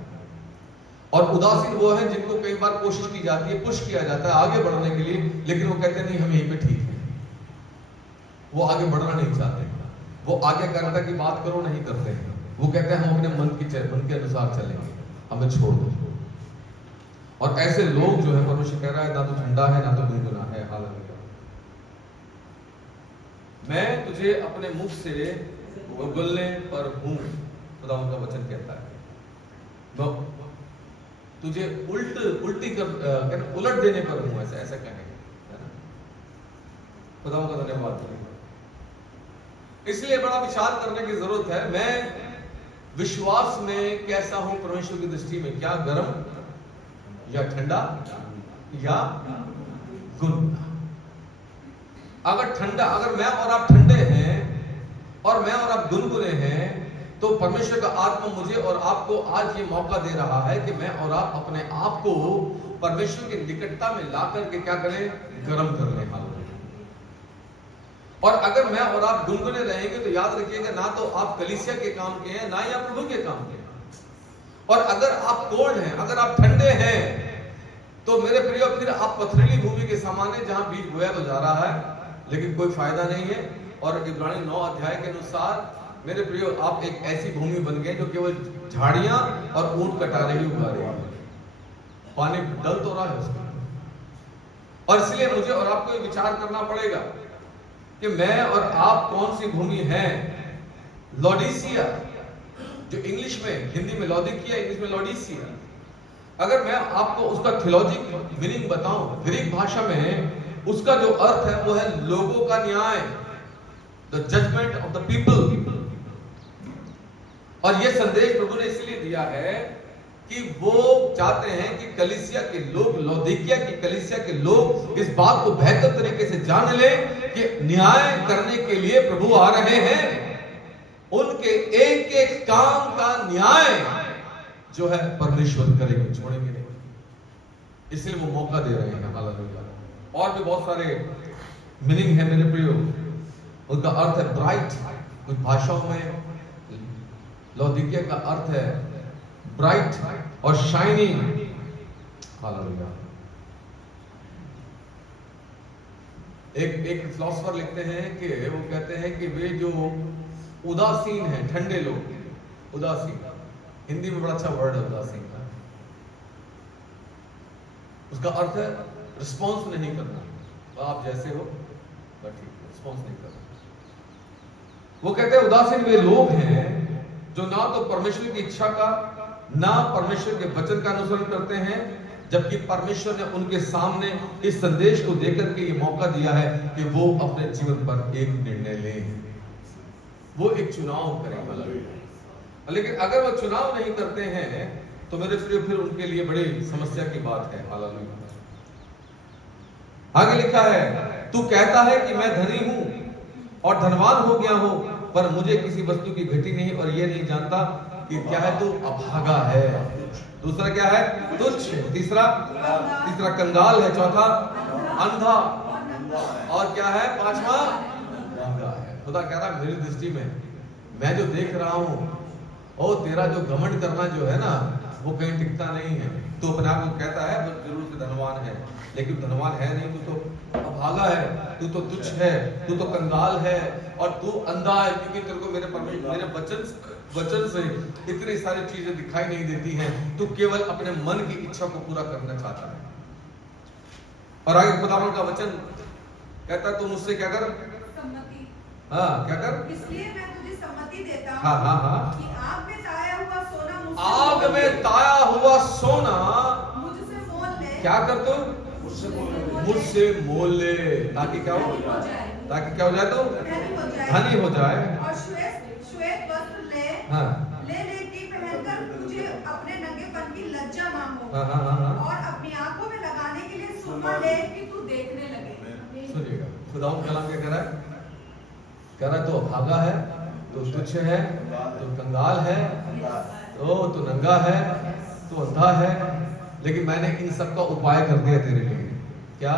और उदासीन वो है जिनको कई बार कोशिश की जाती है, पुश किया जाता है आगे बढ़ने के लिए, लेकिन वो कहते नहीं हम यहीं पे ठीक है, वो आगे बढ़ना नहीं चाहते। वो आज्ञाकारिता की बात करो नहीं करते हैं। वो कहते हैं हम अपने मन के अनुसार चलेंगे, हमें छोड़ दो। और ऐसे लोग जो है परमेश्वर कह रहा है ना तो ठंडा है ना तो गुनगुना है। हालेलुया। मैं तुझे अपने मुख से उगलने पर हूं, खुदा उनका वचन कहता है। तुझे उलट देने पर हूं, ऐसा ऐसा कहें, है ना। खुदा का धन्यवाद। इसलिए बड़ा विचार करने की जरूरत है, मैं विश्वास में कैसा हूं परमेश्वर की दृष्टि में, क्या गर्म या ठंडा या गुनगुना। अगर मैं और आप ठंडे हैं और मैं और आप गुनगुने हैं, तो परमेश्वर का आत्मा मुझे और आपको आज ये मौका दे रहा है कि मैं और आप अपने आप को परमेश्वर की निकटता में ला करके क्या करें, गर्म कर लें। और अगर मैं और आप गुनगुने रहेंगे तो याद रखिएगा, ना तो आप कलीसिया के काम के हैं, ना ही आप प्रभु के काम के हैं। और अगर आप कोल्ड हैं, अगर आप ठंडे हैं, तो मेरे प्रिय फिर आप पथरीली भूमि के समान है, जहां बीज बोया तो जा रहा है लेकिन कोई फायदा नहीं है। और इब्रानी 9 अध्याय के अनुसार मेरे प्रिय आप एक ऐसी भूमि बन गए जो केवल झाड़ियां और ऊंट कटारे ही उगा रही है, पानी डल तो रहा है उसमें। और इसलिए मुझे और आपको ये विचार करना पड़ेगा कि मैं और आप कौन सी भूमि है। लौडीसिया, जो इंग्लिश में, हिंदी में लौदीकिया, इंग्लिश में लौडीसिया, अगर मैं आपको उसका थियोलॉजिक मीनिंग बताऊं, ग्रीक भाषा में उसका जो अर्थ है वो है लोगों का न्याय, the judgment of the people. और ये संदेश प्रभु ने इसलिए दिया है कि वो चाहते हैं कि कलीसिया के लोग, लौदीकिया की कलीसिया के लोग इस बात को बेहतर तरीके से जान ले कि न्याय करने के लिए प्रभु आ रहे हैं। उनके एक एक काम का न्याय जो है परमेश्वर करेंगे, छोड़ेंगे नहीं। इसलिए वो मौका दे रहे हैं। हालेलुया। और भी बहुत सारे मीनिंग है मेरे प्रियो। उनका अर्थ है ब्राइट, कुछ भाषाओं में लौदीकिया का अर्थ है ब्राइट और शाइनिंग। हालेलुया। एक फिलोसोफर लिखते हैं कि वो कहते हैं कि वे जो उदासीन हैं, ठंडे लोग, उदासीन, हिंदी में बड़ा अच्छा वर्ड है उदासीन का। उसका अर्थ है रिस्पॉन्स नहीं करना। आप जैसे हो बट ठीक, रिस्पॉन्स नहीं करना। वो कहते हैं उदासीन वे लोग हैं जो ना तो परमेश्वर की इच्छा का, ना परमेश्वर के वचन का अनुसरण करते हैं, जबकि परमेश्वर ने उनके सामने इस संदेश को देकर के ये मौका दिया है कि वो अपने जीवन पर एक निर्णय लें, वो एक चुनाव करें। लेकिन अगर वो चुनाव नहीं करते हैं तो मेरे प्रिय फिर उनके लिए बड़ी समस्या की बात है। हालेलुया। आगे लिखा है, तू कहता है कि मैं धनी हूं और धनवान हो गया हूं, पर मुझे किसी वस्तु की घटी नहीं, और ये नहीं जानता कि क्या है, तू अभागा है। दूसरा क्या है, तुच्छ। तीसरा कंगाल है। चौथा अंधा। और क्या है, पांचवा गूंगा है। खुदा कह रहा है मेरी दृष्टि में मैं जो देख रहा हूं, ओ तेरा जो घमंड करना जो है ना, वो कहीं टिकता नहीं है। तू अपने आप को कहता है वो जरूर से धनवान है, लेकिन धनवान है नहीं, तू तो अभागा है, तू तो तुच्छ है, तू तो कंगाल है, और तू अंधा है, क्योंकि तेरे को मेरे वचन से इतनी सारी चीजें दिखाई नहीं देती हैं। तू केवल अपने मन की इच्छा को पूरा करना चाहता है। और आगे खुदावंद का वचन कहता है, तू मुझसे क्या कर, सम्मति। हाँ क्या कर, इसलिए मैं तुझे सम्मति देता हूँ। हाँ हाँ हाँ, कि आग में ताया हुआ सोना मुझसे आग में ताया हुआ सोना मुझसे मोल ले। क्या कर, तू मुझसे मोल ले, ताकि क्या हो, ताकि क्या हो जाए, तो धनी हो जाए। और श्वेत वस्त्र ले, हाँ लेके पहनकर तुझे अपने नंगेपन की लज्जा ना हो। हाँ हाँ हाँ, और अपनी आंखों में लगाने के लिए सुरमा ले कि तू देखने लगे। सुनिएगा खुदावंद कलाम क्या कह रहा है, कह रहा है तो अभागा है, तो तुच्छ है, तो कंगाल है, तो नंगा है, तो अंधा है, लेकिन मैंने इन सब का उपाय कर दिया तेरे लिए। क्या,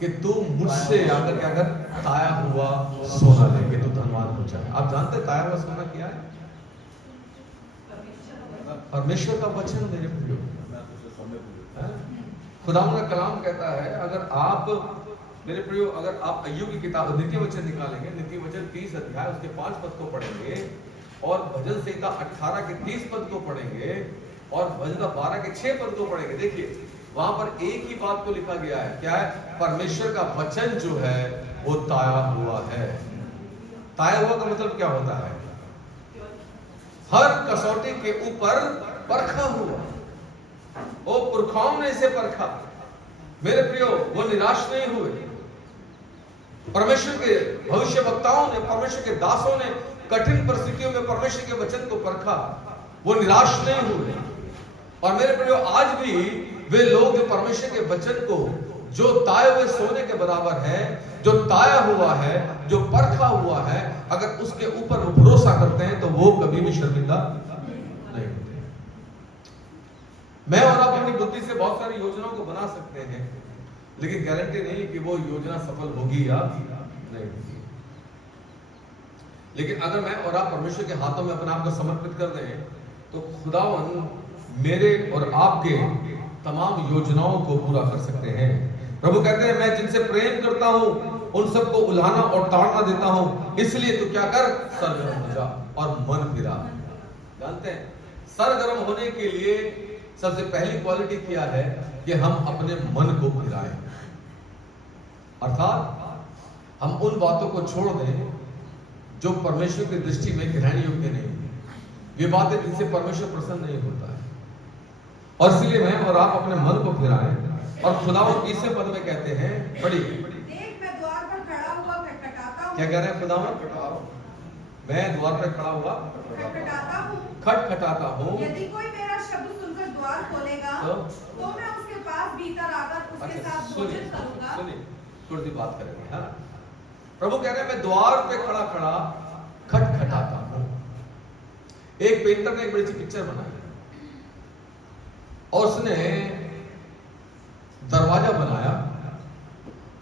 कि तू मुझसे आकर क्या कर, ताया हुआ सोना लेके तू धनवान हो जाए। आप जानते ताया हुआ सोना क्या है? परमेश्वर का वचन मेरे प्रियो। खुदावंद का कलाम कहता है, अगर आप मेरे प्रियो, अगर आप अय्यूब की किताब नीति वचन निकालेंगे, नीति वचन 30 अध्याय उसके 5 पद को पढ़ेंगे और भजन संहिता 18 के 30 पद को पढ़ेंगे और भजन 12 के 6 पद को पढ़ेंगे, देखिए वहां पर एक ही बात को लिखा गया है। क्या है? परमेश्वर का वचन जो है वो ताया हुआ है। ताया हुआ का मतलब क्या होता है? हर कसौटी के ऊपर परखा हुआ। ओ पुरखाओं ने इसे परखा। मेरे प्रियो, वो निराश नहीं हुए। परमेश्वर के भविष्य वक्ताओं ने, परमेश्वर के दासों ने कठिन परिस्थितियों में परमेश्वर के वचन को परखा, वो निराश नहीं हुए। और मेरे प्रियो, आज भी वे लोग जो परमेश्वर के वचन को, जो ताए हुए सोने के बराबर है, जो ताया हुआ है, जो परखा हुआ है, अगर उसके ऊपर वो भरोसा करते हैं तो वो कभी भी शर्मिंदा नहीं होते। मैं और आप अपनी बुद्धि से बहुत सारी योजनाओं को बना सकते हैं, लेकिन गारंटी नहीं कि वो योजना सफल होगी या नहीं होगी। लेकिन अगर मैं और आप परमेश्वर के हाथों में अपने आप को समर्पित कर दें तो खुदावन मेरे और आपके तमाम योजनाओं को पूरा कर सकते हैं। प्रभु कहते हैं, मैं जिनसे प्रेम करता हूं उन सबको उल्हाना और ताड़ना देता हूं, इसलिए तू क्या कर, सरगर्म हो जा और मन फिरा। जानते हैं, सरगर्म होने के लिए सबसे पहली क्वालिटी क्या है कि हम अपने मन को फिराएं, अर्थात हम उन बातों को छोड़ दें जो परमेश्वर की दृष्टि में ग्रहण योग्य नहीं है, ये बातें जिनसे परमेश्वर प्रसन्न नहीं होता है। और इसलिए मैं और आप अपने मन को फिराएं। और खुदावंद 30वें पद में कहते हैं, बड़ी देख मैं द्वार पर खड़ा हुआ खटखटाता हूं। क्या कह रहे हैं खुदावंद? मैं द्वार पर खड़ा हुआ खटखटाता हूं। यदि कोई मेरा शब्द सुनकर द्वार खोलेगा तो मैं उसके पास भीतर आकर उसके साथ भोजन करूंगा। सुनिए, थोड़ी सी बात करेंगे, है ना? प्रभु कह रहे हैं, मैं द्वार पे खड़ा खड़ा खटखटाता हूं। एक पेंटर ने एक बड़ी सी पिक्चर बनाई और उसने दरवाजा बनाया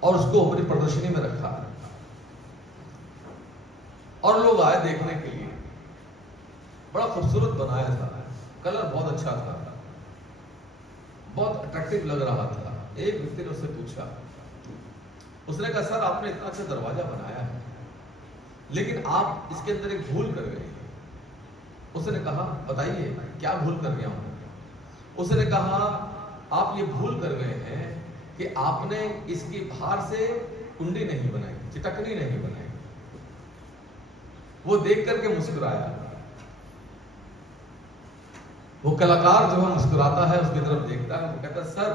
और उसको अपनी प्रदर्शनी में रखा और लोग आए देखने के लिए। बड़ा खूबसूरत बनाया था, कलर बहुत अच्छा था, बहुत अट्रैक्टिव लग रहा था। एक व्यक्ति ने उससे पूछा, उसने कहा, सर आपने इतना अच्छा दरवाजा बनाया है, लेकिन आप इसके अंदर एक भूल कर गए। उसने कहा, बताइए क्या भूल कर गया हूं? उसने कहा, आप ये भूल कर गए हैं कि आपने इसकी बाहर से कुंडी नहीं बनाई, चिटकनी नहीं बनाई। वो देख करके मुस्कुराया। वो कलाकार जो है मुस्कुराता है, उसकी तरफ देखता है, वो कहता, सर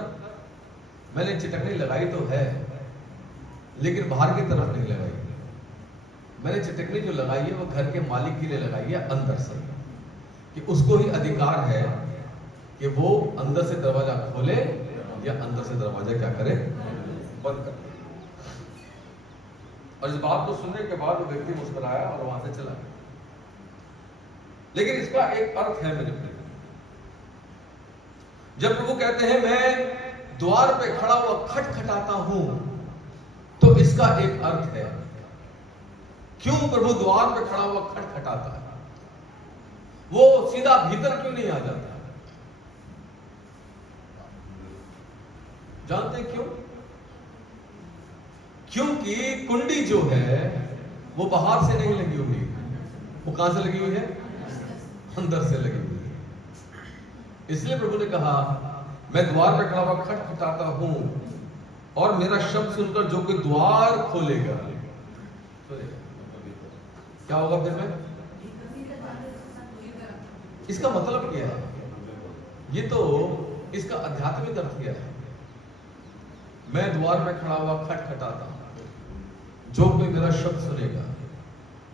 मैंने चिटकनी लगाई तो है लेकिन बाहर की तरफ नहीं लगाई। मैंने चिटकनी जो लगाई है वो घर के मालिक के लिए लगाई है, अंदर से, कि उसको ही अधिकार है कि वो अंदर से दरवाजा खोले या अंदर से दरवाजा क्या करे, बंद कर। और इस बात को सुनने के बाद वो व्यक्ति मुस्कुराया और वहां से चला गया। लेकिन इसका एक अर्थ है मेरे प्रिय। जब प्रभु कहते हैं मैं द्वार पे खड़ा हुआ खटखटाता हूं, तो इसका एक अर्थ है, क्यों प्रभु द्वार पे खड़ा हुआ खटखटाता है? वो सीधा भीतर क्यों नहीं आ जाता? जानते क्यों? क्योंकि कुंडी जो है वो बाहर से नहीं लगी हुई, वो कहां से लगी हुई है? अंदर से लगी हुई है। इसलिए प्रभु ने कहा, मैं द्वार पर खड़ा हुआ खटखटाता हूं और मेरा शब्द सुनकर जो कोई द्वार खोलेगा, क्या होगा फिर में? इसका मतलब क्या है? ये तो इसका आध्यात्मिक अर्थ क्या है? मैं द्वार में खड़ा हुआ खटखटाता हूं, जो कोई मेरा शब्द सुनेगा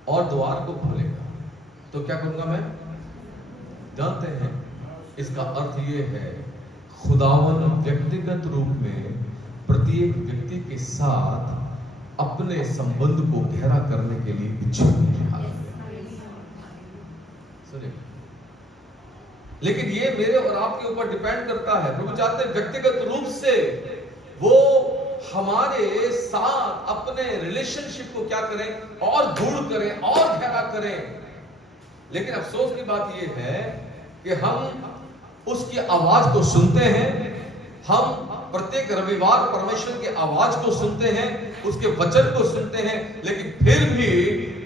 और द्वार को खोलेगा तो क्या करूंगा मैं? जानते हैं इसका अर्थ ये है, खुदावन व्यक्तिगत रूप में प्रत्येक व्यक्ति के साथ अपने संबंध को गहरा करने के लिए इच्छुक है। सुनिए, लेकिन ये मेरे और आपके ऊपर डिपेंड करता है। प्रभु चाहते हैं व्यक्तिगत रूप से वो हमारे साथ अपने रिलेशनशिप को क्या करें, और दृढ़ करें और गहरा करें। लेकिन अफसोस की बात यह है कि हम उसकी आवाज को सुनते हैं, हम प्रत्येक रविवार परमेश्वर की आवाज को सुनते हैं, उसके वचन को सुनते हैं, लेकिन फिर भी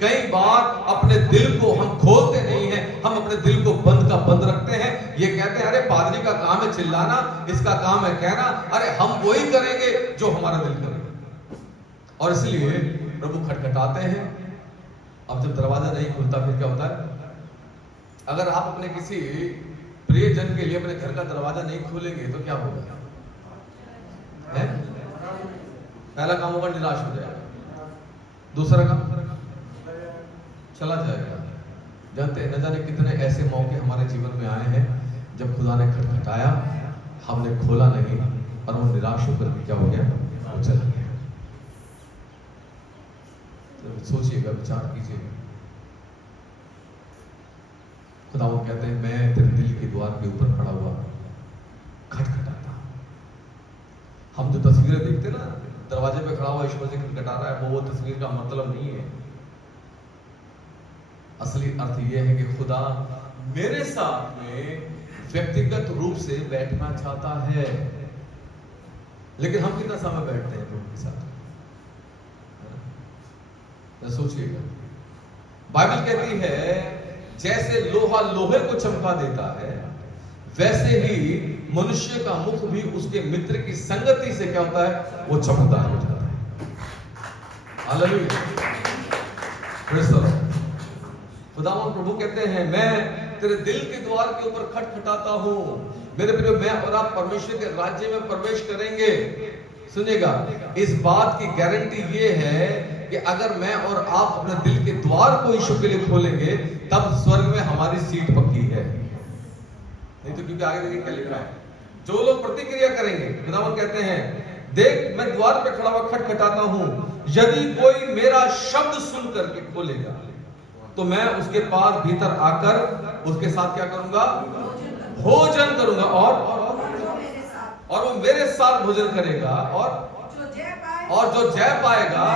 कई बार अपने दिल को हम खोलते नहीं हैं, हम अपने दिल को बंद का बंद रखते हैं। ये कहते हैं अरे पादरी का काम है चिल्लाना, इसका काम है कहना, अरे हम वही करेंगे जो हमारा दिल करेगा। और इसलिए प्रभु खटखटाते हैं। अब जब दरवाजा नहीं खुलता फिर क्या होता है? अगर आप अपने किसी प्रियजन के लिए अपने घर का दरवाजा नहीं खोलेंगे तो क्या होगा? है? पहला काम होगा निराश हो जाएगा, दूसरा काम चला जाएगा। जानते हैं न जाने कितने ऐसे मौके हमारे जीवन में आए हैं जब खुदा ने खटखटाया, हमने खोला नहीं और वो निराश होकर क्या हो गया? वो चला गया। तो सोचिएगा, विचार कीजिएगा। खुदा वो कहते हैं मैं तेरे दिल के द्वार के ऊपर खड़ा हुआ खटखटाता। हम जो तस्वीरें देखते ना, दरवाजे पे खड़ा हुआ यीशु मसीह खटखटा रहा है, वो तस्वीर का मतलब नहीं है। असली अर्थ यह है कि खुदा मेरे साथ में व्यक्तिगत रूप से बैठना चाहता है। लेकिन हम कितना समय बैठते हैं प्रभु के साथ? सोचिएगा, बाइबल कहती है जैसे लोहा लोहे को चमका देता है, वैसे ही मनुष्य का मुख भी उसके मित्र की संगति से क्या होता है? वो चमकदार हो जाता है। Hallelujah, praise the Lord. खुदावंद प्रभु कहते हैं मैं तेरे दिल के द्वार के ऊपर खटखटाता हूं। मेरे प्रियो, मैं और आप परमेश्वर के राज्य में प्रवेश करेंगे। सुनिएगा, इस बात की गारंटी ये है कि अगर मैं और आप अपने दिल के द्वार को यीशु के लिए खोलेंगे तब स्वर्ग में हमारी सीट पक्की है। नहीं तो क्योंकि आगे देखिए क्या लिखा है, जो लोग प्रतिक्रिया करेंगे, खुदावंद कहते हैं देख मैं द्वार पे खड़ा हुआ खटखटाता हूं, यदि कोई मेरा शब्द सुन करके खोलेगा तो मैं उसके पास भीतर आकर उसके साथ क्या करूंगा? भोजन करूंगा और वो मेरे साथ भोजन करेगा और जो जय पाएगा,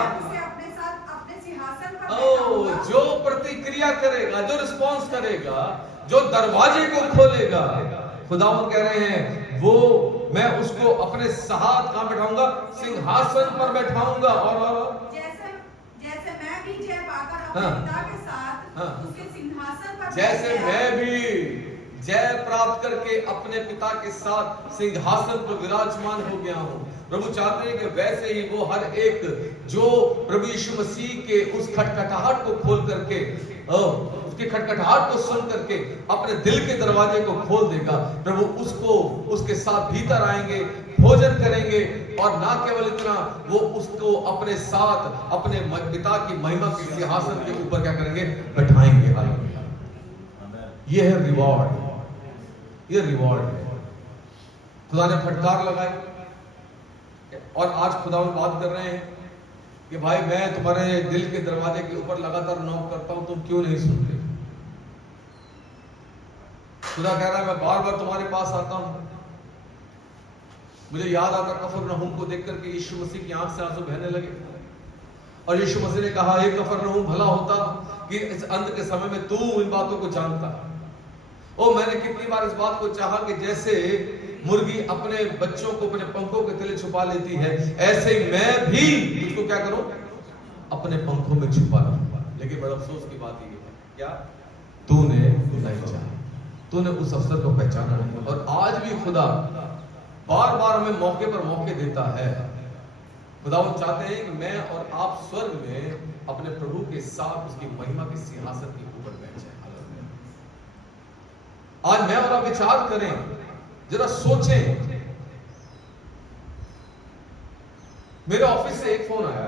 जो प्रतिक्रिया करेगा, जो रिस्पॉन्स करेगा, जो दरवाजे को खोलेगा, खुदावंद कह रहे हैं वो मैं उसको अपने साथ कहां बैठाऊंगा? सिंहासन पर बैठाऊंगा। और जैसे मैं भी जय पाकर अपने पिता के साथ उसके सिंहासन पर, जैसे मैं भी जय प्राप्त करके अपने पिता के साथ सिंहासन पर विराजमान हो गया हूं, प्रभु चाहते हैं कि वैसे ही वो हर एक जो प्रभु यीशु मसीह के उस खटखटाहट को खोल करके, उसके खटखटाहट को सुन करके अपने दिल के दरवाजे को खोल देगा। प्रभु उसको उसके साथ भीतर आएंगे, भोजन करेंगे और ना केवल इतना, वो उसको अपने साथ अपने पिता की महिमा के सिंहासन के ऊपर क्या करेंगे? बैठाएंगे। हालेलुया, ये है रिवॉर्ड, ये रिवॉर्ड है। खुदा ने फटकार लगाई और आज खुदा बात कर रहे हैं कि भाई मैं तुम्हारे दिल के दरवाजे के ऊपर लगातार नॉक करता हूं, तुम क्यों नहीं सुनते? खुदा कह रहा है मैं बार बार तुम्हारे पास आता हूं। मुझे याद आता कफरनहूम को देख करके यीशु मसीह की आंख से आंसू बहने लगे और यीशु मसीह ने कहा हे कफरनहूम, भला होता कि इस अंत के समय में तू इन बातों को जानता। ओ मैंने कितनी बार इस बात को चाहा कि जैसे मुर्गी अपने बच्चों को अपने पंखों के तले छुपा लेती है, ऐसे ही मैं भी उसको क्या करूं? अपने पंखों में छुपा लूं। लेकिन बड़ा अफसोस की बात ये है, क्या तूने नहीं चाहा, तूने उस अवसर को पहचाना नहीं। और आज भी खुदा बार बार हमें मौके पर मौके देता है। खुदावंद चाहते हैं कि मैं और आप स्वर्ग में अपने प्रभु के साथ उसकी महिमा के सिंहासन के ऊपर बैठ जाएं। आज मैं और आप विचार करें, जरा सोचें। मेरे ऑफिस से एक फोन आया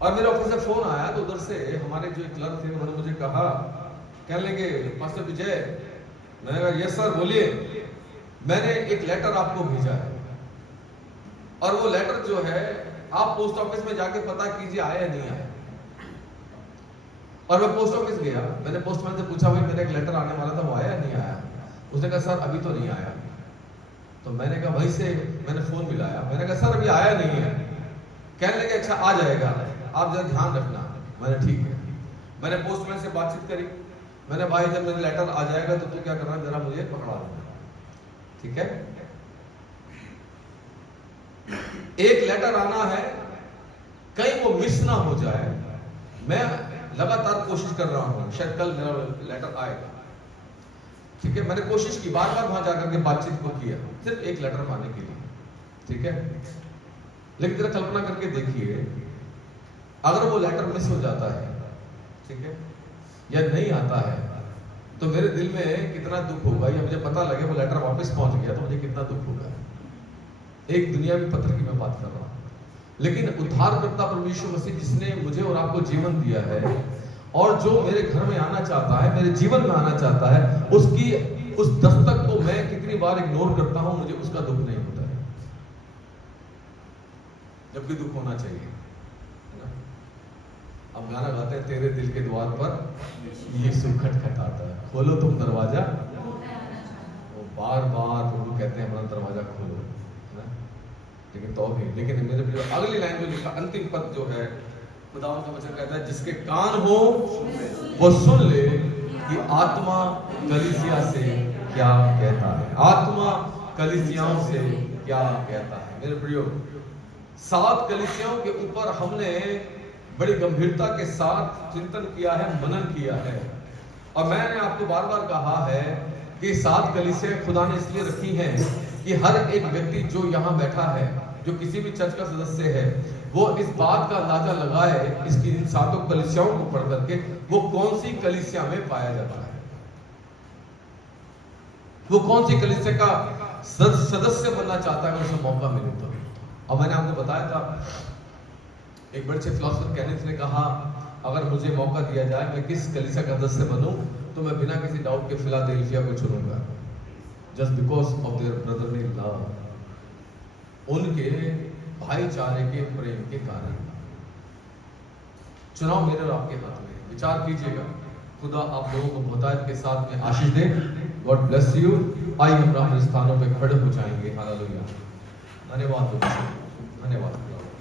और मेरे ऑफिस से फोन आया तो उधर से हमारे जो क्लर्क थे उन्होंने मुझे कहा, कहने लगे पास्टर विजय। मैंने कहा यस सर बोलिए, मैंने एक लेटर आपको भेजा है और वो लेटर जो है आप पोस्ट ऑफिस में जाके पता कीजिए आया या नहीं आया। और मैं पोस्ट ऑफिस गया, मैंने पोस्टमैन से पूछा भाई मेरा एक लेटर आने वाला था, वो आया या नहीं आया? उसने कहा सर अभी तो नहीं आया। तो मैंने कहा भाई से मैंने फोन मिलाया, मैंने कहा सर अभी आया नहीं है। कहने लगे अच्छा आ जाएगा, आप जरा ध्यान रखना। मैंने ठीक है। मैंने पोस्टमैन से बातचीत करी, मैंने भाई जब मेरा लेटर आ जाएगा तो तू क्या करना, जरा मुझे पकड़ा देना, ठीक है? एक लेटर आना है, कहीं वो मिस ना हो जाए। मैं लगातार कोशिश कर रहा हूं, शायद कल मेरा लेटर आएगा, ठीक है। मैंने कोशिश की, बार बार वहां जाकर के बातचीत को किया, सिर्फ एक लेटर पाने के लिए, ठीक है। लेकिन जरा कल्पना करके देखिए, अगर वो लेटर मिस हो जाता है, ठीक है, या नहीं आता है, तो मेरे दिल में कितना दुख होगा, या मुझे पता लगे वो लेटर वापस पहुंच गया तो मुझे कितना दुख होगा। एक दुनियावी पत्र की मैं बात कर रहा हूं, लेकिन उद्धारकर्ता प्रभु यीशु मसीह जिसने मुझे और आपको जीवन दिया है, और जो मेरे घर में आना चाहता है, मेरे जीवन में आना चाहता है, उसकी उस दस्तक को मैं कितनी बार इग्नोर करता हूं, मुझे उसका दुख नहीं होता है, जबकि दुख होना चाहिए, है ना। अब गाना गाते हैं, तेरे दिल के द्वार पर यीशु खटखटाता है, खोलो तुम दरवाजा। वो बार बार प्रभु कहते हैं हमारा दरवाजा खोलो, है ना। लेकिन तो भी, लेकिन मेरे जो अगली लाइन जो लिखा, अंतिम पद जो है, खुदावंद का वचन कहता है, जिसके कान हो वो सुन ले कि आत्मा कलीसिया से क्या कहता है। आत्मा कलीसियाओं से क्या कहता है। मेरे प्रियो, 7 कलीसियाओं के ऊपर हमने बड़ी गंभीरता के साथ चिंतन किया है, मनन किया है, और मैंने आपको बार बार कहा है कि 7 कलीसियां खुदा ने इसलिए रखी हैं कि हर एक व्यक्ति जो यहाँ बैठा है, जो किसी भी चर्च का सदस्य है, वो इस बात का अंदाजा लगाए, इसकी इन 7 कलीसियाओं को पढ़ करके, वो कौन सी कलीसिया में पाया जाता है, वो कौन सी कलीसिया का सदस्य बनना चाहता है, उसे मौका मिले तो। और मैंने आपको बताया था, एक बड़े से फिलोसोफर केनेथ ने कहा, अगर मुझे मौका दिया जाए मैं किस कलीसिया का सदस्य बनूं, तो मैं बिना किसी डाउट के फिलाडेल्फिया को चुनूंगा, just because of their brotherly love, उनके भाईचारे के प्रेम के कारण। चुनाव मेरे और आपके हाथ में, विचार कीजिएगा। खुदा आप लोगों को बहुतायत के साथ में आशीष दे। God bless you. आइए हम अपने स्थानों पे खड़े हो जाएंगे। हालेलुया। धन्यवाद, धन्यवाद।